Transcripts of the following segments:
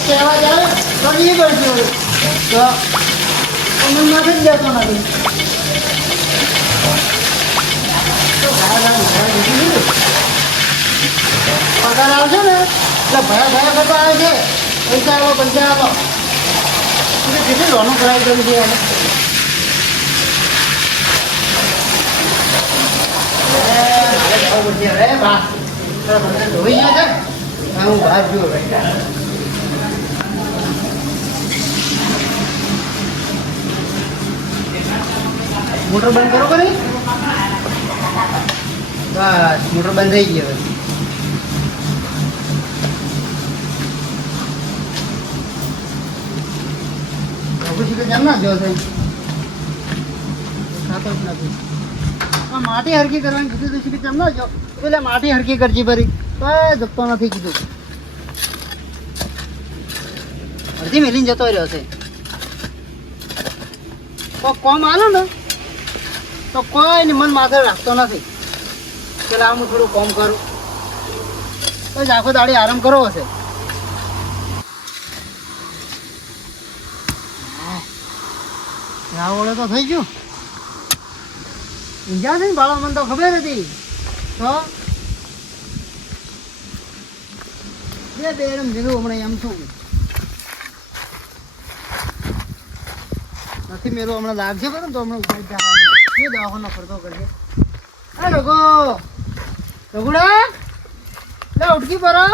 કહેવા જાય તો એ કરજો તો મને નથી જ જતો નથી પગાર આવશે ને એટલે ભયા કરતા આવે છે પૈસા આપો એટલે કેટલી લોનો કરાવી કરી છે એને ધોઈ ગયા છે હું બહાર જોઉં મોટર બંધ કરો કરી બસ મોટર બંધ થઈ ગઈ હવે કેમ ના જો થઈ ખાતો જ નથી માટી હરકી કરવાની કીધું તો કેમ ના જો એટલે માટી હરકી કરજી ફરી જપતો નથી કીધું અડધી મેલીને જતો રહ્યો છે તો કોમ આલો ને તો કોઈ મન માથે રાખતો નથી પેલા હું થોડું કોમ કરું તો જ આખો દાડી આરામ કરવો હશે ઓળે તો થઈ ગયું ઈજા છે ને ભાડો મને તો ખબર હતી તો બે એમ કીધું હમણાં એમ શું નથી મેરો હમણાં લાગશે બરાબર તો હમણાં ઉપાય શું દવાખાનો ફરતો કરશે હા લોકો રઘુડા લે ઉઠકી પરો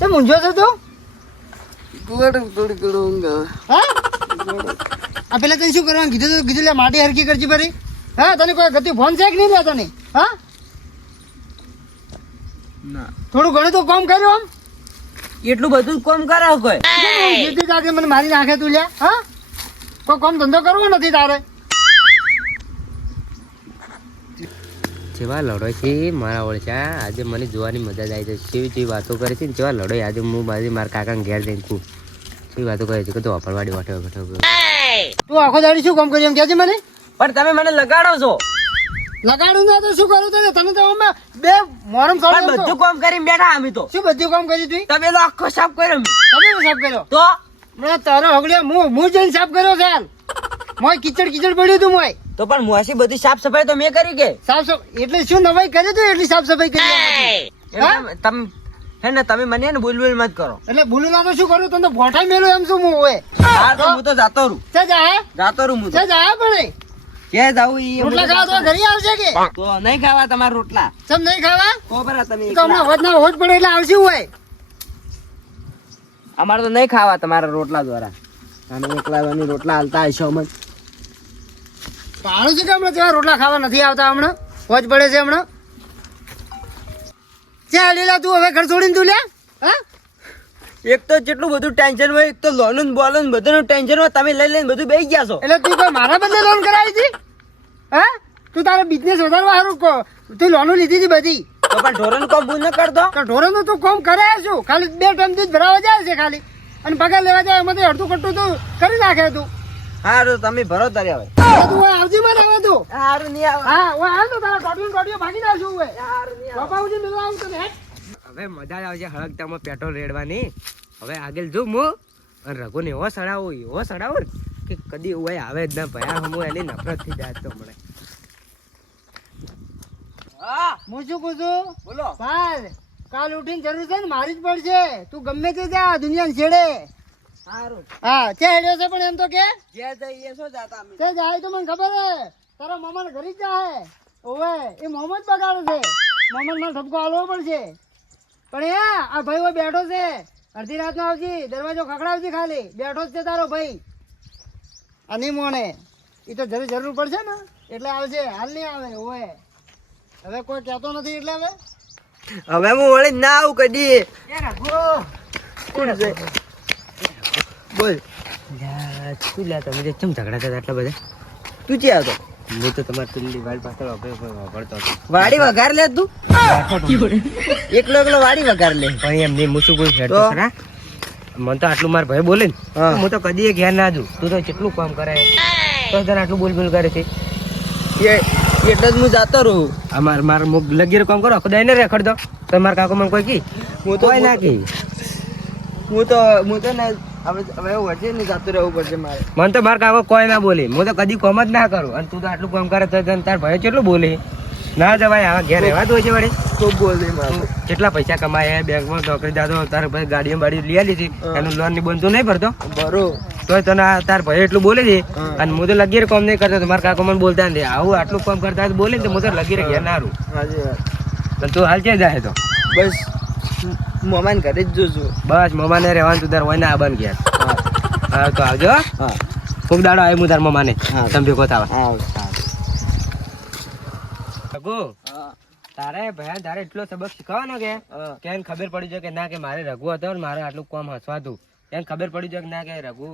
એ મૂંઝો છે તું આ પેલા તને શું કરવાનું કીધું લે માટી હરકી કરજી ફરી હા તને કોઈ ગતિ ફોન છે કે નહીં લે તને હા ના થોડું ઘણું તો કામ કર્યું આમ એટલું બધું કામ કરાવ કોઈ મને મારી નાખે તું લે હા કોઈ કામ ધંધો કરવો નથી તારે જેવા લડો છે મારા ઓળખા આજે મને જોવાની મજા જ આવી છે જેવી વાતો કરે છે ને જેવા લડો આજે હું મારા કાકાને ઘેર જઈને કહું જેવી વાતો કરે છે કે તો વાપરવાડી વાટો તું આખો દાડી શું કામ કરી એમ કહે છે મને પણ તમે મને લગાડો છો લગાડું ના તો શું કરું તને તો અમે બે મોરમ પણ બધું કામ કરીને બેઠા અમે તો શું બધું કામ કર્યું તું તમે તો આખો સાફ કર્યો તમે સાફ કર્યો તો તારો હગડ્યો હું જઈને સાફ કર્યો છે મોય કીચડ પડ્યું તું મોય તો પણ મોસી બધી સાફ સફાઈ તો મેં કરી કે સાફ એટલે શું નવાઈ કરી તું એટલી સાફ સફાઈ કરી તમે હે ને તમે મને ને બોલ મત કરો એટલે બોલું ના તો શું કરું તને ભોઠાઈ મેલું એમ શું હું હોય હા તો હું તો જાતો રહું છે જા જાતો રહું હું છે જા પણ કે જાવું ઈ રોટલા ખાવા તો ઘરે આવશે કે તો નહીં ખાવા તમારા રોટલા સમ નહીં ખાવા કોબરા તમે તો હમણાં હોજ ના હોજ પડે એટલે આવશે હોય અમારે તો નહીં ખાવા તમારા રોટલા દ્વારા અને એકલા રોટલા હાલતા હશો અમને પાડું છે કે હમણાં જેવા રોટલા ખાવા નથી આવતા હમણાં હોજ પડે છે હમણાં ચા લીલા તું હવે ઘર છોડીને તું લ્યા હા એક તો જેટલું બધું ટેન્શન હોય એક તો લોન બોલન બધું ટેન્શન હોય તમે લઈ લઈને બધું બેસી ગયા છો એટલે તું કોઈ મારા બદલે લોન કરાવી હતી હા તું તારો બિઝનેસ વધારવા સારું તું લોન લીધી હતી બધી તો પણ ઢોરણ કોમ ભૂલ ન કરતો ઢોરણનું તું કોમ કરે છું ખાલી 2 ટાઈમ દૂધ ભરાવા જાય છે ખાલી અને પગાર લેવા જાય એમાંથી અડધું કટ્ટું તું કરી નાખે તું હારું તમે ભરો તારે હવે તું આવજી મને આવે તું હારું નહીં આવે હા હું હાલ તો તારા ટોટીઓ ભાગી નાખશું હવે બાપાજી મિલવા આવું તને હવે મજા આવશે હળગતામાં પેટ્રોલ રેડવાની હવે આગળ જો હું અને રઘુને એવો સડાવો કે કદી હોય આવે જ ના ભયા હું એની નફરત થઈ જાય તો મને હું શું કહું છું બોલો ભાઈ કાલ ઉઠીને જરૂર છે ને મારી જ પડશે તું ગમે તે જા દુનિયાને છેડે સારું હા તે હેડ્યો છે પણ એમ તો કે જે જઈએ શું જાતા અમે તે જાય તો મને ખબર હે તારા મામા ઘરે જ જાય ઓવે એ મોહમ્મદ બગાડે છે મોહમ્મદ મારે ઠપકો આલવો પડશે પણ એ આ ભાઈ હોય બેઠો છે અડધી રાતનો આવજી દરવાજો ખખડાવજી ખાલી બેઠો જ છે તારો ભાઈ અને મોને એ તો જરૂર પડશે ને એટલે આવશે હાલ નહીં આવે ઓવે હવે કોઈ કહેતો નથી એટલે હવે હું વળી ના આવું કદી કોણ છે બોલ તું લે તમે જે ચમ ઝઘડા થતા એટલા બધા તું ચી આવતો હું તો તમારે તુલ્લી વાડી પાછળ વગડતો હતો વાડી વઘાર લે તું એકલો વાડી વઘાર લે પણ એમ નહીં હું શું કોઈ હેડતો ખરા મને તો આટલું માર ભાઈ બોલે ને હું તો કદી ઘેર ના જઉં તું તો કેટલું કામ કરે તો તને આટલું બોલ કરે છે એટલે જ હું જાતો રહું. માર લગીર કામ કરો ખુદાઈ ને રેખડ દો તો મારા કાકો મને કોઈ કી હું તો ના કી હું તો ને આપણે હવે એવું હશે ને જાતું રહેવું પડશે મારે. મને તો મારા કાકો કોઈ ના બોલે, હું તો કદી કોમ જ ના કરું. અને તું તો આટલું કામ કરે તો તાર ભાઈ કેટલું બોલે. ના જવાય, આવા ઘેર રહેવા તો છે વળી. ખૂબ બોલે મારે. કેટલા પૈસા કમાય બેંકમાં નોકરી દાદો તાર ભાઈ ગાડીઓ બાડી લઈ લીધી એનું લોન ની બંધ તું નહીં ભરતો બરોબર તો તને તાર ભાઈ એટલું બોલે છે. અને હું તો લગીર કામ નહીં કરતો, મારા કાકો મને બોલતા નથી. આવું આટલું કામ કરતા બોલે ને તો હું તો લગીર ઘેર ના રહું. તું હાલ ક્યાં જાય તો બસ મમાને ઘરે જ જોજો. બસ મમાને રહેવાનું તું તાર હોય ને આ બન ઘેર. હા તો આવજો. હા ખૂબ દાડો આવ્યો હું તાર મમાને તમે ભેગો થાવ. રઘુ તારે ભાઈ તારે એટલો સબક શીખવાનો કે એને ખબર પડી જાય કે ના કે મારે રઘુ હતો ને મારે આટલું કામ હસવાતું. એને ખબર પડી જાય કે ના કે રઘુ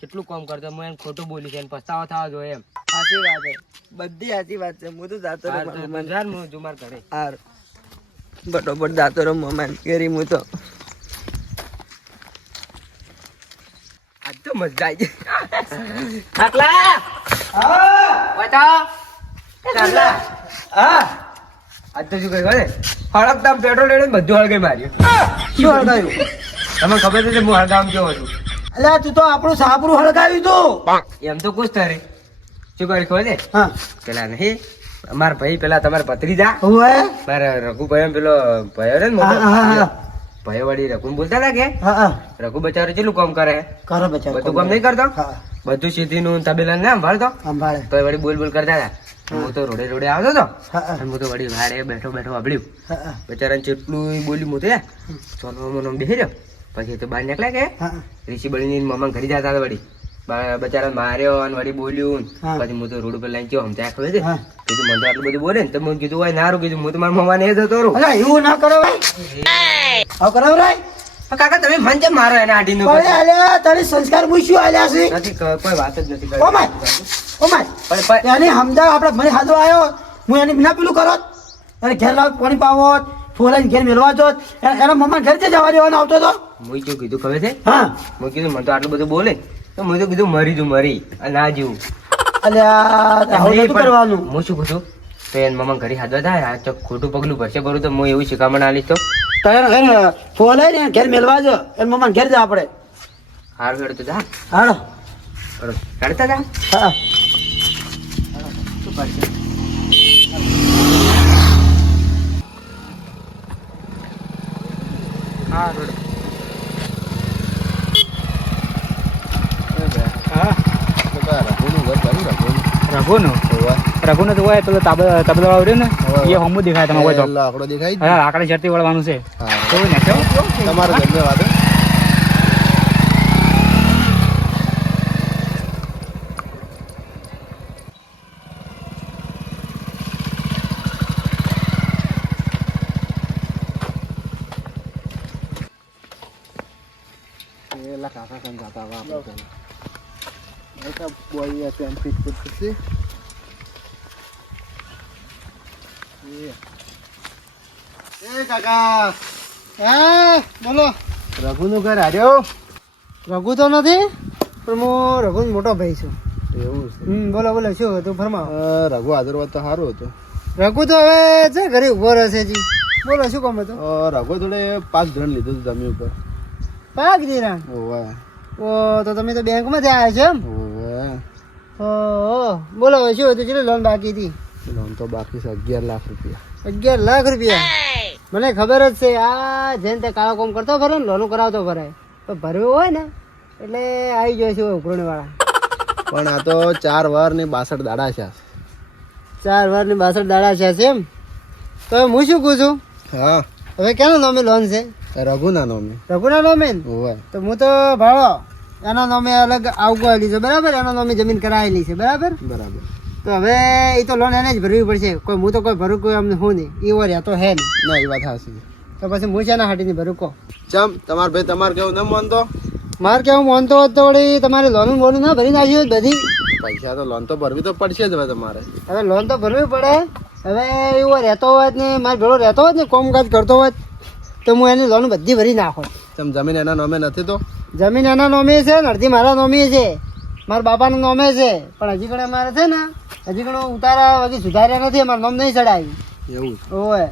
કેટલું કામ કરતો, હું એને ખોટું બોલી છે, એને પસ્તાવો થવા જોઈએ એમ. સાચી વાત છે, બધી સાચી વાત છે. હું તો જાતો રહું જુમાર ઘરે. હાર બરોબર જાતો રહું મમ્મા ઘેરી. હું તો આજ તો મજા આવી જાય. આજ તો શું કહ્યું હળગતા પેટ્રોલ રેડે બધું હળગાઈ માર્યું. શું હળગાયું તમને ખબર છે હું હળગામ કેવો છું? અલ્યા તું તો આપણું સાપરું હળગાવ્યું તું. એમ તો કુછ તારે શું કરી ખબર છે? હા પેલા નહીં અમારા ભાઈ પેલા તમારા ભત્રીજા મારા રઘુ ભાઈ પેલો ભાઈ રે ને ભાઈ વળી રઘુ બોલતા હતા કે રઘુ બચારો કેટલું કામ કરે બધું કામ નહીં કરતો, બધું સીધી નું તબેલા ને સંભાળતો તો વળી બોલ બોલ કરતા હતા. હું તો રોડે રોડે આવતો હતો અને હું તો વળી વાડે બેઠો બેઠો વાપડ્યું બચારા જેટલું બોલ્યું હું તો સોનો બેસી રહ્યો. પછી તો બહાર નીકળ્યા કે ઋષિ બળીની મમ્મા ઘરે જતા હતા વળી બચારા માર્યો અને વળી બોલ્યું. પછી હું તો રોડ ઉપર લાઈન ચો સમજાય ખબર છે કીધું મને તો આટલું બધું બોલે ને તો મેં કીધું હોય નારું કીધું હું તો મારા મમ્મા ને જતો રહું. એવું ના કરો કાકા તમે મન કેમ મારો એને આટી નું તારી સંસ્કાર પૂછ્યું આલ્યા છે નથી કોઈ વાત જ નથી એની સમજાવ આપડે મને હાથો આવ્યો હું એની બિના પેલું કરો એને ઘેર લાવ પાણી પાવો ફોલાઈને ઘેર મેળવા છો એના મમ્મા ઘેર છે જવા દેવાનો આવતો હતો. હું શું કીધું ખબર છે? હા હું કીધું મને તો આટલું બધું બોલે તો મેં તો કીધું મરી જુ મરી ના જીવું. કરવાનું હું શું કીધું તો એને મમ્મા ઘરે હાથવા થાય આ ચોક ખોટું પગલું ભરશે ભરું તો હું એવું શીખામણ આલીશ તો ફોલાઈને ઘેર મેળવા જો એને મમ્મા ઘેર જા આપડે. હારું હેડ તો જા હાલો હેડતા જા. હા શું કરશે હા રોડ રઘુને તો હોય પેલો તબલા વાળો ને એ હમું દેખાય તમે હોય તો લાકડો દેખાય હા આકડે ચડતી વળવાનું છે તો ને તમારો ધન્યવાદ. કાકા કન જાતા આપણે બોય પેન ફિટ કરતી એ કાકા હા બોલો. રઘુ નું ઘર હાર્યો? રઘુ તો નથી પણ હું રઘુ મોટો ભાઈ છું. એવું છે? બોલો બોલો શું હતું ફરમાવો. રઘુ હાજર હોત તો સારું હતું. રઘુ તો હવે છે ઘરે ઉભો રહેશે જી. બોલો શું કામ હતું? રઘુ થોડે 5 ધણ લીધું હતું જમીન ઉપર. 5 ધીરા? ઓવે. ઓ તો તમે તો બેંકમાંથી આવ્યા છો એમ? ઓવે. બોલો હવે શું હતું? કેટલી લોન બાકી હતી? લોન તો બાકી છે 11 લાખ રૂપિયા. 11 લાખ રૂપિયા? મને ખબર જ છે આ જેને તે કાળો કામ કરતો ફરે ને લોન કરાવતો ફરે તો ભરવું હોય ને એટલે આવી જાય છે ઉઘરણી વાળા. પણ આ તો 4 વાર ને 62 દાડા છે. 4 વાર ને 62 દાડા છે એમ? તો હું શું કહું છું હા હવે કેના નામે લોન છે? રઘુના નામે. રઘુના નામે? ઓવે. તો હું તો ભાડો એના નામે અલગ આવગયેલી છે બરાબર, એના નામે જમીન કરાયેલી છે બરાબર. બરાબર. તો હવે એ તો લોન એને જ ભરવી પડશે. કોઈ હું તો કોઈ ભરું કોઈ અમને હું નહીં એવો રહ્યા તો હે નહીં. ના એ વાત સાચી. તો પછી હું છે ના હાટી નહીં ભરું કહો. ચમ તમાર ભાઈ તમારે કેવું ન માનતો? મારે કેવું માનતો હોત તો વળી તમારે લોન બોન ના ભરી નાખી હોત બધી. પૈસા તો લોન તો ભરવી તો પડશે જ હવે તમારે. હવે લોન તો ભરવી પડે. હવે એવો રહેતો હોત ને મારે ભેળો રહેતો હોત ને કામકાજ કરતો હોત તો હું એની લોન બધી ભરી નાખો. ચમ જમીન એના નામે નથી તો? જમીન એના નામે છે ને અડધી મારા નામે છે. મારા બાપાનું નામે છે, પણ હજી કણે મારે છે ને હજી કણે ઉતારા હજી સુધાર્યા નથી, અમારું નામ નહીં ચડાવ્યું. એવું છે. ઓય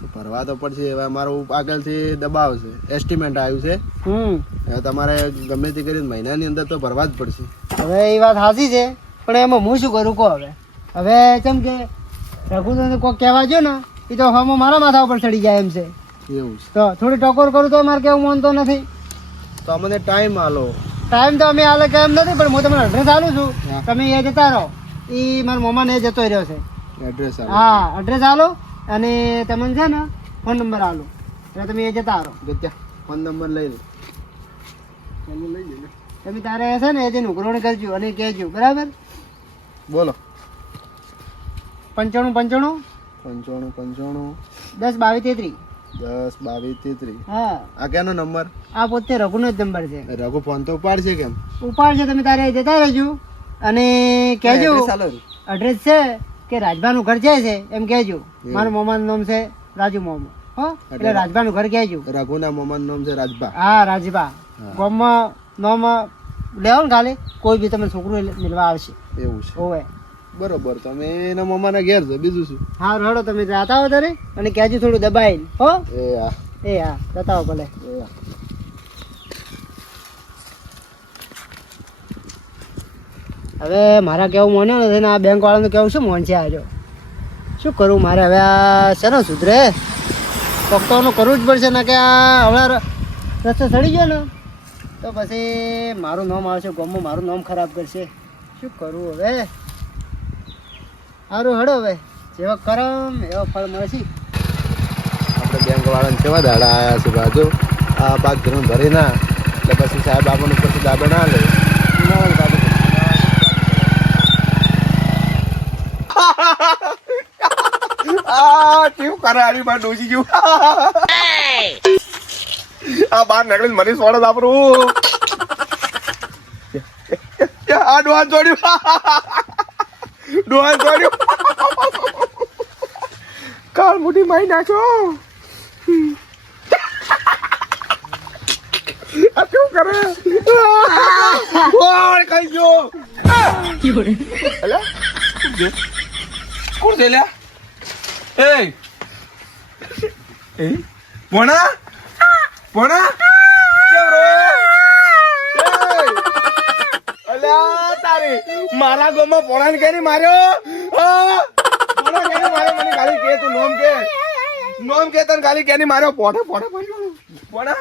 તો ભરવા તો પડશે. હવે અમારું આગળથી દબાવ છે, એસ્ટિમેટ આવ્યું છે. હવે તમારે ગમે તે કરીને મહિનાની અંદર તો ભરવા જ પડશે. હવે એ વાત સાચી છે, પણ એમાં હું શું કરું કહો? હવે કેમ કે રઘુને કોઈક કહેવા જો ને એ તો હમો મારા માથા ઉપર ચડી જાય એમ છે. એવું છે. તો થોડી ટકોર કરું તો મારે કેવું માનતો નથી. તો અમને ટાઈમ આલો. ટાઈમ તો અમે હાલે કેમ નથી, પણ હું તમને એડ્રેસ આલું છું, હા. તમે એ જતા રહો. એ મારા મમ્માને એ જતો રહ્યો છે. એડ્રેસ આલો. હા, એડ્રેસ આલો અને તમને છે ને ફોન નંબર આલો એટલે તમે એ જતા રહો. ગત્યા ફોન નંબર લઈ લે. તમે તારે છે ને એ જઈને ઉઘરાણી કરજો અને કહેજો, બરાબર? બોલો. 95 95 95 95 10 22 33. 10 22 33. હા, આ ક્યાંનો નંબર? આ પોતે રઘુનો જ નંબર છે. રઘુ ફોન તો ઉપાડશે કેમ? ઉપાડશે, તમે તારે એ જતા રહેજો અને કહેજો Address આલો. એડ્રેસ છે કે રાજભાનું ઘર જાય છે એમ કહેજો. મારા મામાનું નામ છે રાજુ મામા. હો, એટલે રાજભાનું ઘર કહેજો. રઘુના મામાનું નામ છે રાજભા. હા, રાજભા. ગામમાં નામ લેવો ને ખાલી, કોઈ બી તમે છોકરું મિલવા આવશે. એવું છે. હોવે. બરોબર. તમે એના મામાના ઘેર છે, બીજું શું? હા, રડો તમે જાતા હો તારે અને કહેજો થોડું દબાઈને. હો, એ હા. એ હા, જતા હો ભલે. એ હા. હવે મારા કેવું મોન્યો નથી ને આ બેંક વાળાનું કેવું શું મોન છે આજો? શું કરું મારે હવે? આ છે ને સુધરે પક્કાનું કરવું જ પડશે ને, કે આ હમણાં રસ્તો ચડી ગયો ને તો પછી મારું નામ આવશે ગામમાં, મારું નામ ખરાબ કરશે. શું કરું હવે? સારું હડો, હવે જેવો કરમ એવો ફળ મળશે. આપણે બેંક વાળાને કેવા દાડા આવ્યા છે બાજુ આ પાક ધરણ ભરી ના એટલે પછી સાહેબ આપણને પછી દાબો ના લે. કેવું કરે આની બાર ડોસી જેવું આ બાર નીકળીને મને સોડે આપણું આ ડોહાન છોડ્યું કાળ મોટી માઈ નાખ્યો આ કેવું કરે ઓય કઈ ગયો અલ્યા કોણ છે લ્યા એ પોણા પોણા કેમ રે અલ્યા તારી મારા ગોમાં પોણા ને કેની માર્યો પોણા કેની માર્યો મને ખાલી કે તું નોમ કે તને ખાલી કેની માર્યો પોણા પોણા માર્યો પોણા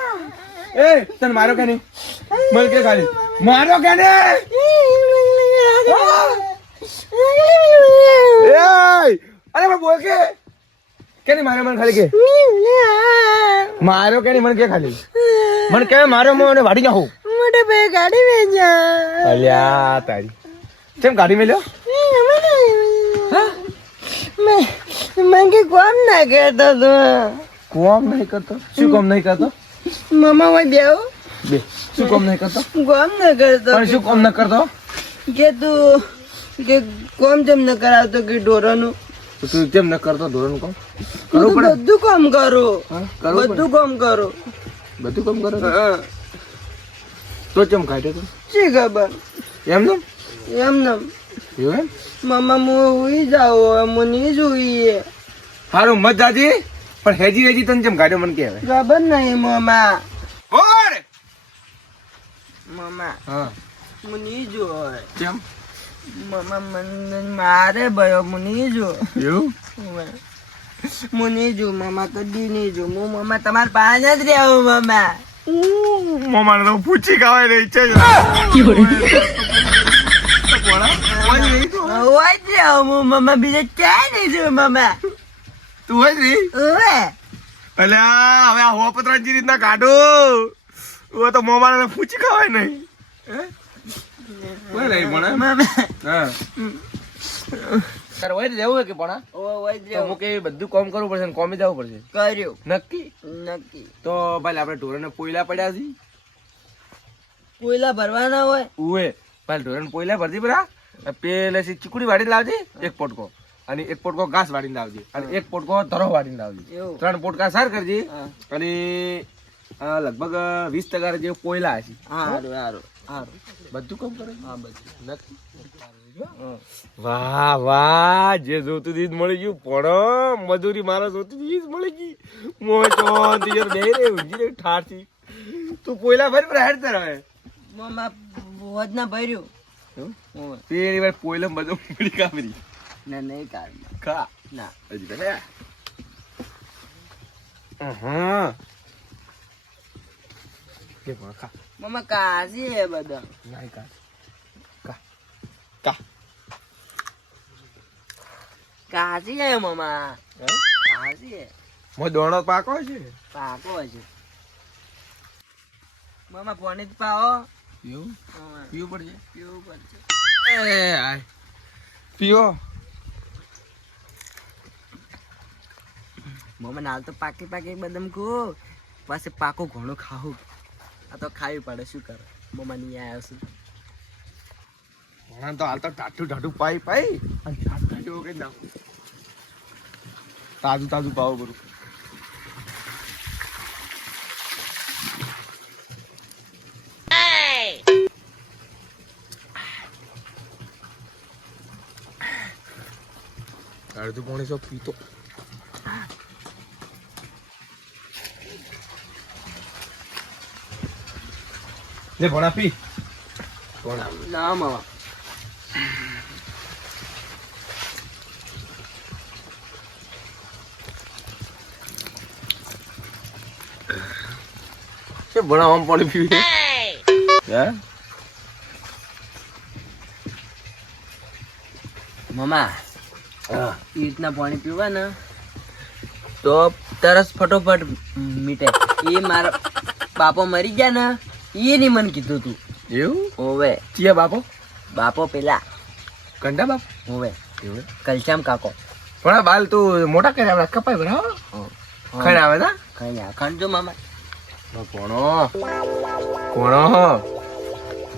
એ તને માર્યો કેની મને કે ખાલી માર્યો કેને એ અરે પણ બોલ કે કેની માર્યો મને ખાલી કે માર્યો કેની મને કે ખાલી મને કે માર્યો મને વાડી નાખું મોટે ભાઈ ગાડી વેચા. અલ્યા તારી કેમ ગાડી મેલ્યો મેં કે કોમ ના કરતો તો કોમ નહીં કરતો શું કોમ નહીં કરતો મમ્મા હોય બેવ બે શું કોમ નહીં કરતો કોમ ના કરતો પણ શું કોમ ન કરતો કે તું કે કોમ જેમ ન કરાવતો કે ઢોરોનું તો તું કેમ ન કરતો ધોરણ કોમ હું કરવું તો પડે બધું કામ કરું હા, કરવું પડે. બધું કામ કરું બધું કામ કરે તો કેમ કાઢ્યો તું શી ખબર એમ ને એમને એવું એમ મમ્મા હું ઉઈ જાઉં હું નહીં જોઈએ હારું મત જાજી પણ હેજી તને કેમ કાઢ્યો મને કહેવાય ખબર નહીં મમ્મા ઓર મમ્મા હા હું નહીં જોય કેમ મમ્મા મને મારે ભયો હું નહીં જો એવું હું નહીં જો મમ્મા કદી નહીં જો હું મમ્મા તમારા પાસે જ રહેવું મમ્મા મમ્માને તો પૂછી ખાવાય રહી છે હોય જ રહેવું હું મમ્મા બીજે ક્યાંય નહીં જો મમ્મા તું હોય જ રહી ઓવે અલ્યા હવે આ હોપતરાજી રીતના કાઢો ઓ તો મોમાને પૂછી ખાવાય નહીં કોઈ નહીં પણ મમ્મા હા તારે હોય જ રહેવું કે પણ હોય જ તો રહેવું મુકે બધું કામ કરવું પડશે ને કોમી જવું પડશે કર્યું નક્કી નક્કી તો ભાઈ આપણે ઢોરને પોયલા પડ્યા છે કોયલા ભરવાના હોય ઉએ ભાઈ ઢોરને પોયલા ભરતી પરા પેલે ચીકુડી વાળીને લાવજે એક પોટકો અને એક પોટકો ઘાસ વાળીને લાવજે અને એક પોટકો ધરો વાળીને લાવજે એવું 3 પોટકા સાર કરજે હા. અને લગભગ 20 ટકા જેવું પોયલા હશે સારું સારું બધું કામ કરે હા બધું નથી વાહ વાહ જે જોતું દી મળી ગયું પણ મજૂરી મારા જોતું દી મળી ગઈ મોય ચોન દી બે રે ઉજી રે ઠાઠી તું પોયલા ભરી પર હેડ તર હવે મામા વજના ભર્યું પેલી વાર પોયલા બધું મળી કામરી ના નહીં કાર ખા ના હજી ભલે હા કે ખા મામા કાજી હે બધા નહીં કા કા કા કાજી હે મામા હે કાજી હે મો દોણો પાકો છે પાકો છે મામા પાણી જ પાઓ પીવું મામા પીવું પડશે પીવું પડશે એ આય પીવો મામા નાલ તો પાકી બદામ કો પાસે પાકો ઘણો ખાવું આ તો ખાવી પડે શું કરે મામા નહીં આવ્યો છું ઘણા તો હાલ તો ટાટું પાઈ પાઈ અને ટાટું જેવો કઈ નાખું તાજું પાવો કરું અડધું પોણી સો પીતો લે ભણા પી ભણા ના મામા કે ભણા આમ પાણી પીવી હે મામા એ રીતના પાણી પીવા ને તો તરસ ફટોફટ મીટે એ મારા બાપો મરી ગયા ને એ નહીં મને કીધું તું એવું હોવે ચિયા બાપો બાપો પેલા કંડા બાપ હોવે કલચામ કાકો ભણા બાલ તું મોટા કર્યા આપડા કપાય ભણા ખણ આવે ના કઈ ના ખંડ જો મામા કોણો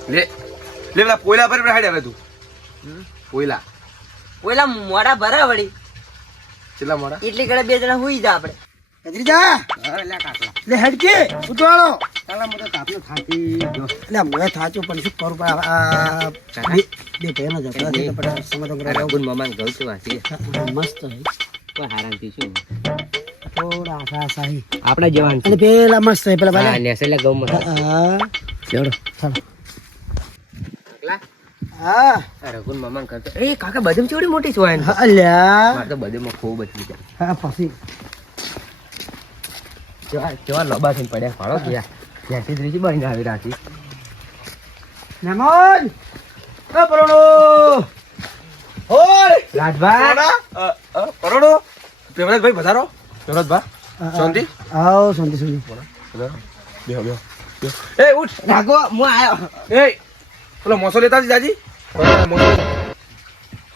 લે પેલા પોયલા પર હાડે હવે તું પોયલા ઓલા મોડા ભરા વળી કેટલા મોડા એટલી કડે બે જણા હુઈ જા આપણે ગજરીજા લે હેડકે ઉતવાળો ચાલા મોટો તાપનો થાકી ગયો એટલે મને થાચું પણ શું કરું પણ આ બે ભાઈનો ઝઘડા છે તો પણ સમાધાન કરવા રાગુન મામાને ગૌ છું વાંચી મસ્ત હે કોઈ હારામ થી શું થોડા આશા સાહી આપણા જવાન અને પેલા મસ્ત હે પેલા હા ભાઈ નેસેલા ગૌ માં હા ચડો ચાલો હા રાગુન મામાને કરતો એ કાકા બદમ ચેવડી મોટી છે વાયન અલ્યા માર તો બદમમાં ખૂબ હતી જાય હા પછી કેવા લોબા થઈને પડ્યા ફાળો ગયા ત્યાંથી જ રીજી બનીને આવી રાખી નમોન એ પરોણો ઓય રાજભા કરોડો પેમરાજભાઈ વધારો પેમરાજભા શાંતિ આવો શાંતિ શાંતિ બેહો એ ઉઠ રાગો હું આયો એ પેલો મોસો લેતા જાજી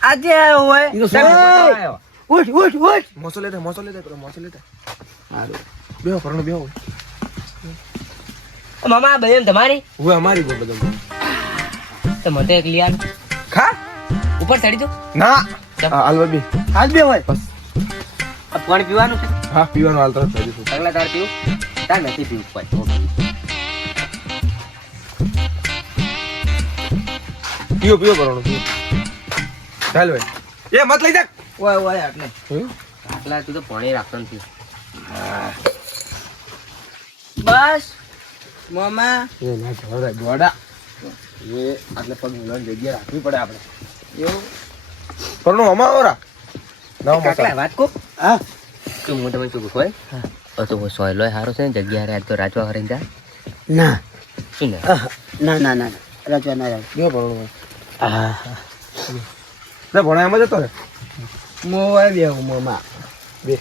આજે આયો હોય ઈ તો આયો. ઉઠ ઉઠ ઉઠ મોસો લેતા પેલો મોસો લેતા બેહો પરણો બેહો મામા ભાઈ તમારી હું અમારી બોલ બધું તો મને એક લિયાન ખા ઉપર ચડી દો ના હાલવા બી હાલ બે હોય બસ આ પાણી પીવાનું છે હા પીવાનું હાલ તરત થઈ જશું અગલા તાર પીવું તાર નથી પીવું પાછું પીવો પરણો પીવો ચાલ ભાઈ એ મત લઈ જા ઓય ઓય આટલે આટલા તું તો પાણી રાખતો નથી બસ મામા એ ના જવા ગોડા એ આટલે પગ મિલવાની જગ્યા રાખવી પડે આપણે એવું પરણો અમા ઓરા ના કાકલા વાત કો હા તું હું તમે શું હોય તો હું સોયલો હારો છે ને જગ્યા રે આજ તો રાજવા હરીને જા ના શું ને ના ના ના રાજવા ના રાજ બે પરણો હા લે ભણા એમ જતો રે મોય બેહું મામા બે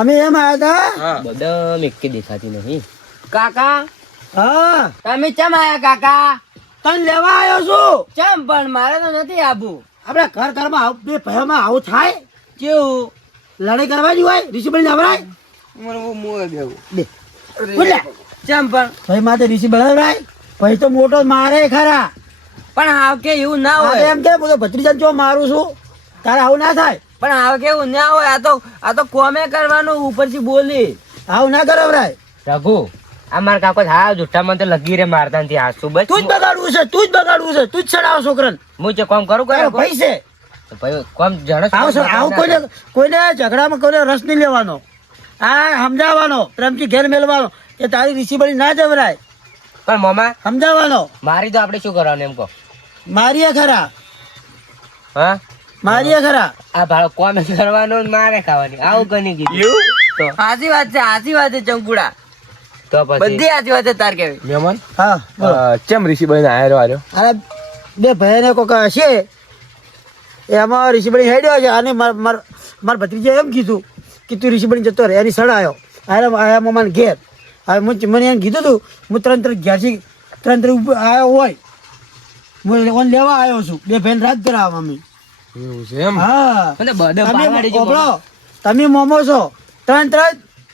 અમે એમ આવ્યા હા બદમ એકે દેખાતી નહીં કાકા હતા હા તમે ચમ આયા કાકા તને લેવા આવ્યો છું ચમ પણ મારે તો નથી આબુ આપણે ઘર ઘરમાં બે ભાઈઓમાં આવું થાય કેવું લડાઈ કરવાની હોય ઋષિબળ નવરાય મને મોય બેહું બે બોલ્યા ચમ પણ ભાઈ માથે ઋષિબળ નવરાય ભાઈ તો મોટો મારે ખરા પણ હાવ કે એવું ના આ તો હોય એમ કે હું તો ભત્રીજાને જો મારું છું તારે આવું ના થાય પણ હાવ કે એવું ના હોય આ તો કોમે કરવાનું ઉપરથી બોલી આવું ના કરાવરાય. રઘુ આ મારા કાકો હા જુઠ્ઠા મને તો લગી રે મારતા નથી હાસુ બસ તું જ બગાડવું છે, તું જ બગાડવું છે, તું જ ચડાવ છોકરાને. હું જે કામ કરું તારો કરું ભાઈ છે. તો ભાઈ કોમ જણસ આવું કોઈને ઝઘડામાં કોઈને રસ નહીં લેવાનો. આ સમજાવવાનો, પ્રેમથી ઘેર મેળવાનો કે તારી ઋષિબળી ના જવરાય. પણ મામા સમજાવવાનો. મારી તો આપણે શું કરવાનું એમ કહો મારીએ ખરા, હા મારીએ ખરા. આ ભાડો કોમ કરવાનો ને મારે ખાવાની આવું કની કીધું તો સાચી વાત છે ચંકુડા તો પછી બધી સાચી વાત છે તાર કેવી મહેમાન હા બોલો. ચમ ઋષિભાઈ આયો અરે બે ભાઈને કોક હશે એમાં ઋષિબળી હેડ્યો છે અને મારા ભત્રીજે એમ કીધું કે તું ઋષિબળી જતો રહે. એની સડ આવ્યો આયા મમ્માને ઘેર. હવે મને એમ કીધું તું હું ત્રણ ઘેરથી આવ્યો હોય હું ઓન લેવા આવ્યો છું. બે ભાઈને રાત કરાવવા મમ્મી. એવું છે એમ હા મને બધે પાડવાડી છે ઓબળો, તમે મોમો છો ત્રણ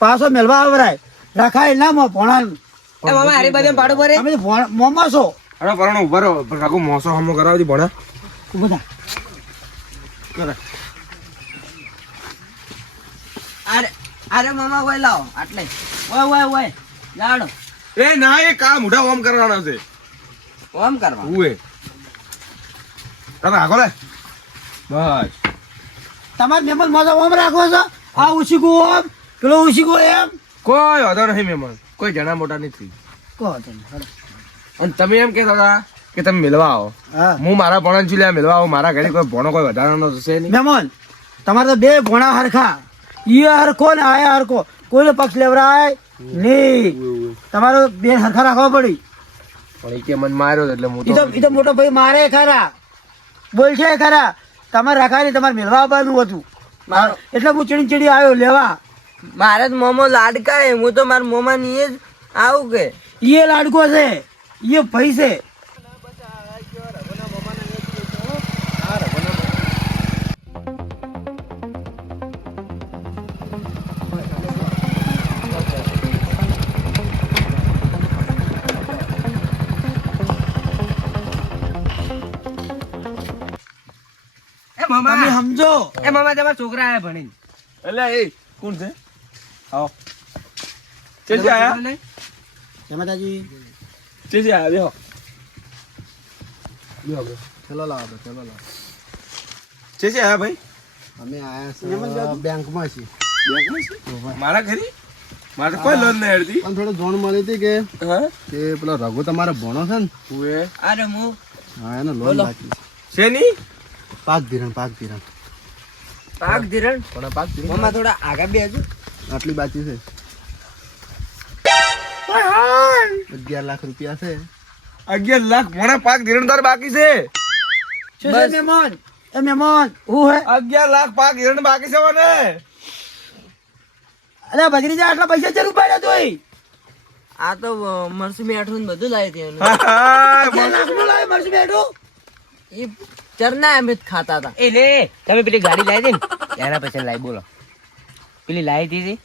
પાછો મેળવા આવરાય રખાય ના મો ભોણા. એ મામા હારી બધે પાડો પડે તમે મોમો છો અરે પરણો ઉભા રહો કાકુ મોસો હમો કરાવજી ભણા બધા. અરે મામા ઓય લાવો આટલે ઓય લાડો એ ના એ કા મોઢા ઓમ કરવાના છે ઓમ કરવા ઉએ તમે આગો લે બસ તમારે મહેમાન મોજા ઓમ રાખો છો. આ ઉશીકું ઓમ પેલો ઉશીકું એમ કોઈ વાંધો નહીં મહેમાન કોઈ જણા મોટા નથી કહો તમે. અને તમે એમ કહેતા હતા કે તમે મિલવા આવો હા હું મારા ભણન છું લ્યા મિલવા આવું મારા ઘરે કોઈ ભણો કોઈ વધારાનો થશે નહીં મહેમાન તમારે તો બે ભોણા હરખા. ઈ હરખો ને આયા હરખો, કોઈને પક્ષ લેવરાય નહીં. તમારો બે હરખા રાખવા પડી. પણ એ કે મને માર્યો એટલે હું ઈ તો મોટો ભાઈ મારે ખરા બોલ છે ખરા. તમારે રાખવાની તમારે મેળવા આવવાનું હતું એટલે હું ચીડી આવ્યો લેવા. મારે તો મોમો લાડકા હે હું તો મારા મોમા ની જ આવું કે ઈ લાડકો છે, ઈ ભાઈ છે. એ મામા તમે સમજો. એ મામા તમારા છોકરા આયા ભણી એટલે એ કોણ છે આવો ચેસી આયા જય માતાજી. ચેસી આયા દેખો ચલો લાવો ચલો લાવો. ચેસી આયા ભાઈ અમે આયા છીએ બેંકમાં છીએ. મારા ઘરે મારે તો કોઈ લોન નહીં હેડતી પણ થોડું જોણ મળી હતી કે હા પેલો રઘુ તમારે ભણો છે ને ઉએ અરે હું હા એને લોન બાકી છે. શેની પાક ધિરાણ પાક ધિરાણ પાક ધીરણ પણ પાક ધિરાણ મામા થોડા આગળ બેસજો આટલી બાકી છે 11 લાખ રૂપિયા છે. 11 લાખ મોણા પાક ધીરણદાર બાકી છે શું છે મહેમાન? એ મહેમાન હું હે 11 લાખ પાક ધીરણ બાકી છે મને અરે ભત્રીજા આટલા પૈસા જરૂર પડ્યા તોય આ તો મરસી મેઠું ને બધું લાવી દે લાખનું લાવે મરસી બેઠું. એ ચરના અમિત ખાતા હતા એ લે તમે પેલી ગાડી લાવી દે ને એના પછી લાવી બોલો પેલી લાવી દીધી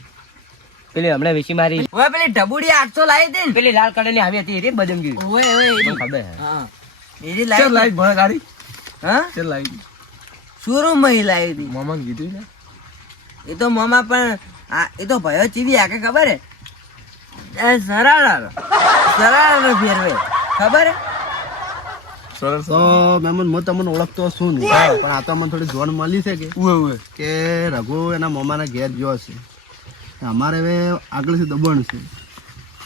પેલી હમણાં વેચી મારી ઓય પેલી ઢબુડી 800 લાવી દે ને પેલી લાલ કલર ની આવી હતી રે બદમ જેવી ઓય ઓય ખબર હા એરી ચલ લાવી લાવી ભણ ગાડી હા ચલ લાવી શોરૂમ માં લાવી હતી મામા કીધું ને એ તો મામા પણ એ તો ભયો ચીવી આકે ખબર હે સરાળા ફેરવે ખબર હે સરસ તો મહેમાન હું તમને ઓળખતો છું નહીં પણ આ તો મને થોડી જોણ મળી છે કે રઘુ એના મમ્માના ઘેર ગયો છે. અમારે હવે આગળથી દબાણ છે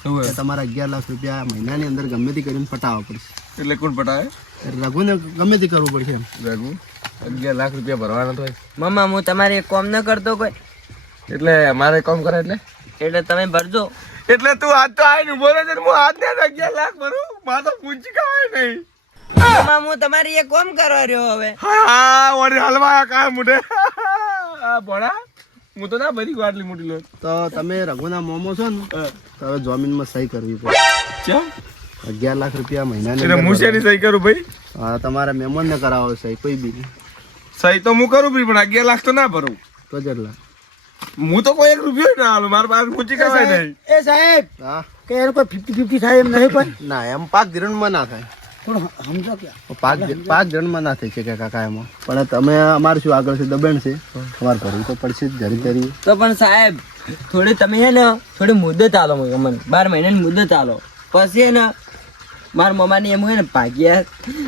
કે તમારે 11 લાખ રૂપિયા મહિનાની અંદર ગમે તે કરીને પટાવવા પડશે. એટલે કોણ પટાવે રઘુને ગમે તે કરવું પડશે એમ. રઘુ 11 લાખ રૂપિયા ભરવાના તો મામા હું તમારે એક કામ ન કરતો કોઈ એટલે મારે કામ કરે એટલે તમે ભરજો એટલે તું આજ તો આઈને ઉભો રહે છે ને હું આજ ને 11 લાખ ભરું મારે તો પૂંચી કવાય નહીં મામા હું તમારી એક કામ કરવા રહ્યો હવે હા ઓરે હલવા કા મુડે આ બોડા હું તો ના ભરી આટલી મોટી લોટ તો તમે રઘુના મોમો છો ને તો હવે જમીનમાં સહી કરવી પડે. ચમ 11 લાખ રૂપિયા મહિનાની એટલે અંદર હું શેની સહી કરું ભાઈ હા તમારે મહેમાનને કરાવો સહી કોઈ બી નહીં. સહી તો હું કરું ભાઈ પણ 11 લાખ તો ના ભરું તો જેટલા હું તો કોઈ 1 રૂપિયો ના હાલું મારા પાસે પૂંચી કવાય નહીં એ સાહેબ હા કે એને કોઈ 50-50 થાય એમ નહીં કોઈ ના એમ પાક ધિરણમાં ના થાય. થોડું સમજો કે પાક જણમાં ના થઈ શકે કાકા એમાં. પણ તમે અમારે શું આગળ છે દબાણ છે તમારે ભરવું તો પડશે જ જરી જરી. તો પણ સાહેબ થોડી તમે હે ને થોડી મુદત આલો મને 12 મહિનાની મુદત આલો પછી હે ને મારા મમ્માની એમ હોય ને ભાગ્યા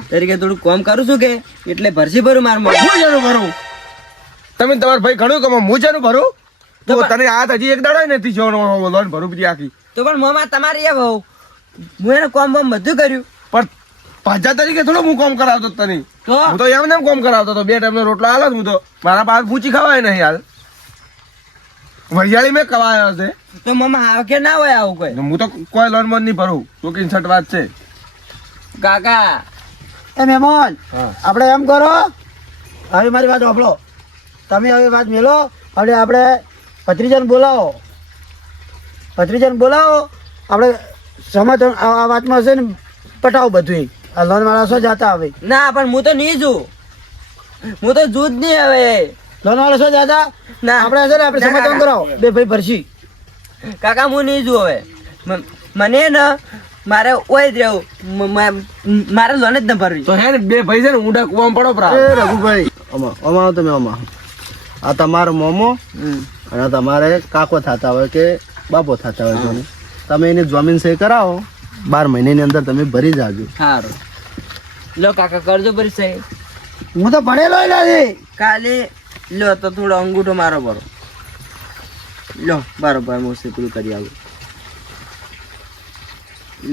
તરીકે થોડું કામ કરું છું કે એટલે ભરસી ભરું મારા મમ્મા. હું જેનું ભરું તમે તમારા ભાઈ ઘણું કમો હું જેનું ભરું તો તને આ હજી એક દાડો નથી જો લોન ભરું બીજી આખી તો પણ મમ્મા તમારી એ બહુ હું એને કામ બામ બધું કર્યું પણ પાછા તરીકે થોડો હું કામ કરાવતો જ તને તો હું તો એમને એમ કામ કરાવતો હતો 2 ટાઈમનો રોટલો હાલ હું તો મારા પાસે પૂછી ખવાય નહીં હાલ વરિયાળી મેં કવાયો છે તો મમ્મા આવે કે ના હોય આવું કોઈ હું તો કોઈ લોન બોન નહીં ભરું તો કે ઇન્સર્ટ વાત છે કાકા એ મહેમાન હા. આપણે એમ કરો હવે મારી વાત સાંભળો તમે હવે વાત મેલો હવે આપણે ભત્રીજાને બોલાવો આપણે સમાધાન આ વાતમાં છે ને પટાવો બધું આ લોન વાળા શું જાતા હવે ના પણ હું તો નહીં જોઉં હું તો જૂજ નહીં હવે લોન વાળા શું જાતા ના. આપણે છે ને આપણે સમાધાન કરાવો બે ભાઈ ભરસી કાકા હું નહીં જોઉં હવે મને ને મારે ઓય જ રહેવું મારે લોન જ ન ભરવી તો હે ને 2 ભાઈ છે ને ઊંડા કુવામાં પડો પ્રા એ રઘુભાઈ આમાં આવો તમે આમાં આ તમારો મોમો અને તમારે કાકો થતા હોય કે બાપો થતા હોય તમે તમે એની જમીન સહી કરાવો 12 મહિનાની અંદર તમે ભરી જાજો સારું લો કાકા કરજો ભરી સહી હું તો ભણેલો નથી કાલે લો તો થોડો અંગૂઠો મારો ભરો લો બરોબર હું પૂરું કરી આવું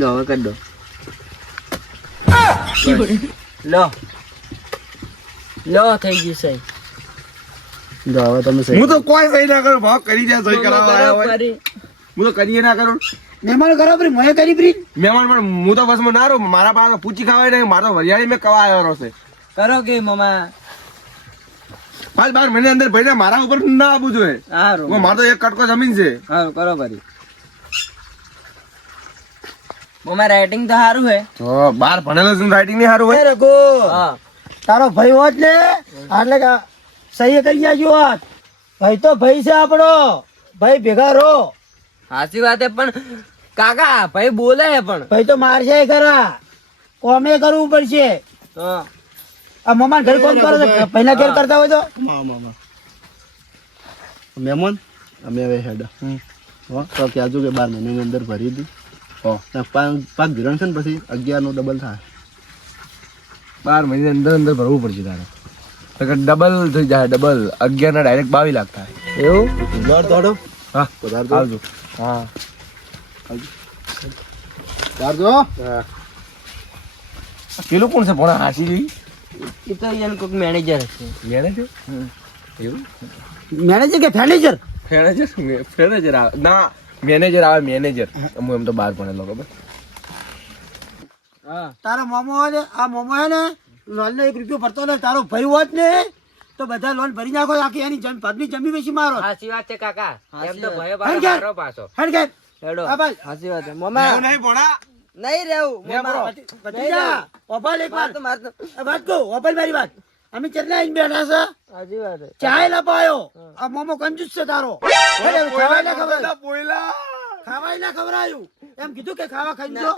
લો હવે કરી દો લો લો થઈ ગઈ સહી જો હવે તમે સહી હું તો કોઈ સહી ના કરું ભાવ કરી દે સહી કરાવવા આવ્યા હોય કરી. હું તો કરીએ ના કરું મહેમાન કરો ફરી મોએ કરી ફરી મહેમાન પણ હું તો બસમાં ના રહું મારા પાસે પૂછી ખાવાય નહીં મારો વરિયાળી મેં કવા આવ્યો છે કરો કે મમ્મા 5-12 મહિના અંદર ભાઈ મારા ઉપર ના આવવું જોઈએ સારું મારો તો એક કટકો જમીન છે સારું કરો ભરી મમ્મા રાઇટિંગ તો સારું હે તો 12 ભણેલો છું રાઇટિંગ નહીં સારું એ હોય રઘુ હા તારો ભાઈ હોત ને એટલે કે સહી કરી જાજો વાત ભાઈ તો ભાઈ છે આપણો ભાઈ ભેગા રહો સાચી વાત હે પણ કાકા ભાઈ બોલે હે પણ ભાઈ તો મારશે ખરા કોમે કરવું પડશે તો આ મમાન ઘર કોમ કરો છો પહેલા ઘેર કરતા હોય તો મહેમાન અમે હવે હેડ હો તો કહેજો કે 12 મહિનાની અંદર ભરી દી હો. 5 ધીરણ છે ને પછી 11 નો ડબલ થાય 12 મહિના અંદર અંદર ભરવું પડશે તારે ડબલ થઈ જાય ડબલ 11 ના ડાયરેક્ટ 22 લાખ થાય એવું જોર દોડો હા વધારજો આવજો હા ચારજો પેલું કોણ છે ભણા હાસી જેવી એ તો એને કોઈક મેનેજર હશે મેનેજર એવું મેનેજર કે ફેનેજર મેનેજર આવે ના મેનેજર આવે મેનેજર હું એમ તો બહાર ભણેલો ખબર હા તારો મોમો હોય ને આ મોમો હે ને લોન ને 1 રૂપિયો ભરતો ને તારો ભાઈ હોત ને તો બધા લોન ભરી નાખો આખી એની પગની જમી વેચી મારો સાચી વાત છે કાકા એમ તો ભય હટ ઘેર. મારો પાછો હટ ઘેર. હેડો આ ભાઈ સાચી વાત છે મમ્મા નહીં ભણા નહીં રહેવું મમ્મા ભત્રીજા, ઓભાલ એક વાર. મારતો આ વાત કહું, ઓભાલ મારી વાત. અમે કેટલા આઈને બેઠા છે સાચી વાત છે ચાય લપાયો આ મોમો કંજૂસ છે તારો અરે ખાવાય ના ખવડાયું. પોઈલા ખાવાય ના ખવડાયું એમ કીધું કે ખાવા ખાઈ જો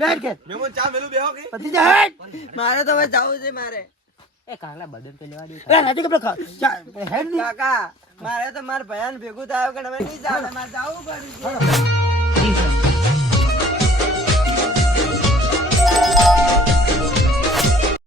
લે હટ ઘેર. મેમો ચા મેલું બેહો કે ભત્રીજા, હટ. મારે તો હવે જવું છે મારે એ નથી કે ખા ચા હેડ ની. કાકા મારે તો મારા ભયાન ભેગું થયો કે હવે નહીં જાવ મારે જવું પડ્યું છે